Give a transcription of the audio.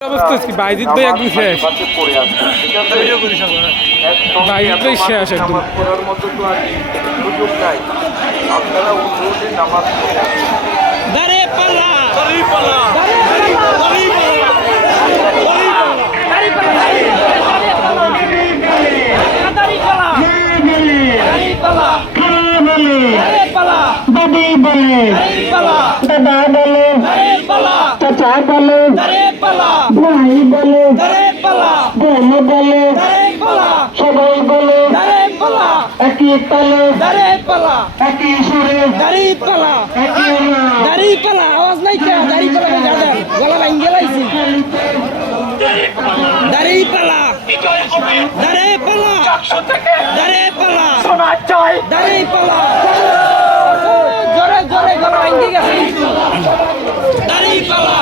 অবস্থা কি বাইজিৎ ভাই একদম শেষ। বাইজিৎ ভাই শেষ একদম। করার মতো তো আর সুযোগ নাই। আপনারা উঠে নামাজ পড়ে দারে পাল্লা দাড়ি পাল্লা দাদি বলে দাদা বলে চাচা বলে ভাই বলে বোন বলে সবাই বলে একই তালে একই সুরে একই আওয়াজ নাই কে দাড়ি পালা গাদা গলা ভাঙ গেলাইছি দাড়ি পালা দাড়ি পালা জোরে জোরে গলা ভাঙ গেছে দাড়ি পালা